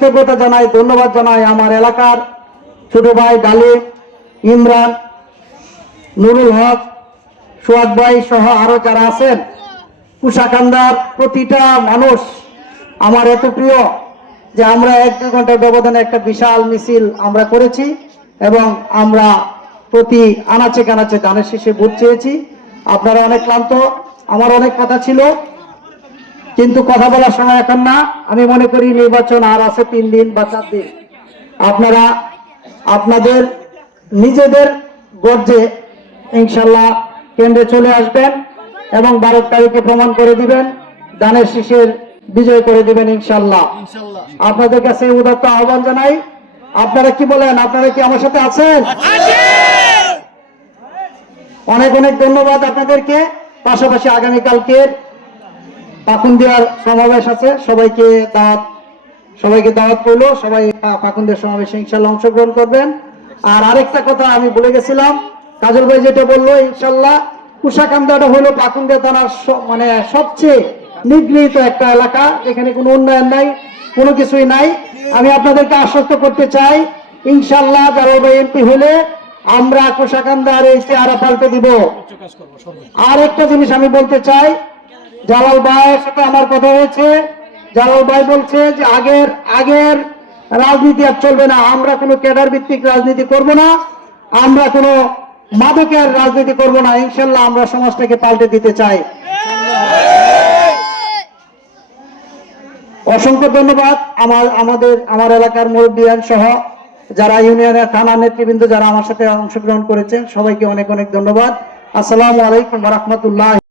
কৃতজ্ঞতা জানাই, ধন্যবাদ জানাই আমার এলাকার ছোট ভাই ডালিম, ইমরান, নুরুল হক, সোহাগ ভাই সহ আরো যারা আছেন। কুশাকান্দার প্রতিটা মানুষ আমার এত প্রিয় যে আমরা 1-2 ঘন্টার ব্যবধানে একটা বিশাল মিছিল আমরা করেছি এবং আমরা প্রতি আনাচে কানাচে ধানের শীষে ভোট চেয়েছি। আপনারা অনেক ক্লান্ত, আমার অনেক কথা ছিল, কিন্তু কথা বলার সময় এখন না। আমি মনে করি নির্বাচন আর আছে 3 দিন বা 4 দিন। আপনারা আপনাদের নিজেদের গর্জে ইনশাল্লাহ কেন্দ্রে চলে আসবেন এবং 12 তারিখে প্রমাণ করে দিবেন, ধানের শীষের বিজয় করে দিবেন ইনশাল্লাহ। আপনাদের কাছে উদাত্ত আহ্বান জানাই। আপনারা কি বলেন? আপনারা কি আমার সাথে আছেন? অনেক অনেক ধন্যবাদ আপনাদেরকে। পাশাপাশি আগামীকালকে পাকুন্দিয়ার সমাবেশ আছে, সবাইকে দাওয়াত করলো। সবাই পাকুন্দিয়ার সমাবেশে ইনশাল্লাহ অংশগ্রহণ করবেন। আর আরেকটা কথা আমি ভুলে গেছিলাম, কাজল ভাই যেটা বললো, ইনশাল্লাহ কুশাকান্দাটা হলো পাকুন্দিয়া থানার মানে সবচেয়ে নিগৃহীত একটা এলাকা, এখানে কোনো উন্নয়ন নাই, কোনো কিছুই নাই। আমি আপনাদেরকে আশ্বস্ত করতে চাই, ইনশাল্লাহ জালাল ভাই এমপি হলে আমরা কুশাকান্দার এই চেহারা পাল্টে দিব। আর একটা জিনিস আমি বলতে চাই, জালাল ভাইয়ের সাথে আমার কথা হয়েছে। জালাল ভাই বলছে যে আগের রাজনীতি আর চলবে না, আমরা কোনো ক্যাডার ভিত্তিক রাজনীতি করব না, আমরা কোনো মাদকের রাজনীতি করব না। ইনশাল্লাহ আমরা সমাজটাকে পাল্টে দিতে চাই। অসংখ্য ধন্যবাদ আমার এলাকার মুরব্বিয়ান সহ যারা ইউনিয়নের থানা নেতৃবৃন্দ যারা আমার সাথে অংশগ্রহণ করেছেন, সবাইকে অনেক অনেক ধন্যবাদ। আসসালামু আলাইকুম ওয়া রাহমাতুল্লাহ।